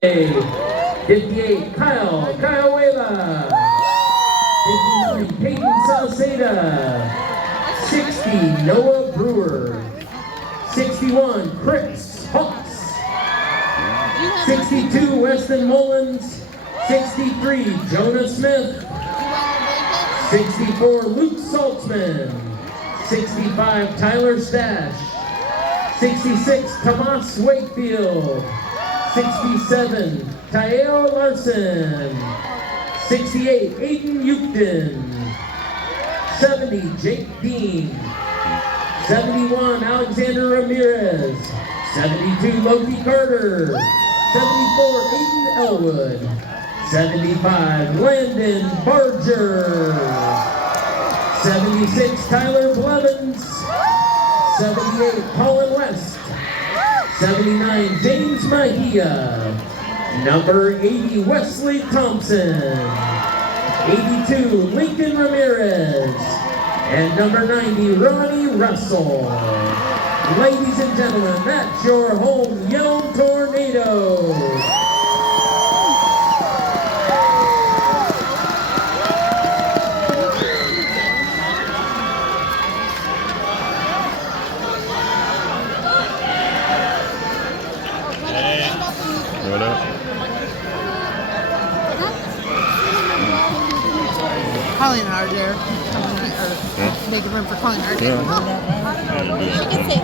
58, Kyle Wela. 59, Peyton Salceda. 60, Noah Brewer. 61, Chris Hawks. 62, Weston Mullins. 63, Jonah Smith. 64, Luke Saltzman. 65, Tyler Stash. 66, Tomas Wakefield. 67, Taeo Larson. 68, Aiden Eucton. 70, Jake Dean. 71, Alexander Ramirez. 72, Loki Carter. 74, Aiden Elwood. 75, Landon Barger. 76, Tyler Blevins. 78, Colin West. 79, James Mahia. Number 80, Wesley Thompson. 82, Lincoln Ramirez. And number 90, Ronnie Russell. Ladies and gentlemen, that's your home YELM Tornadoes. What up? Colleen and RJ are coming, or making room for Colleen and RJ. Yeah. She can say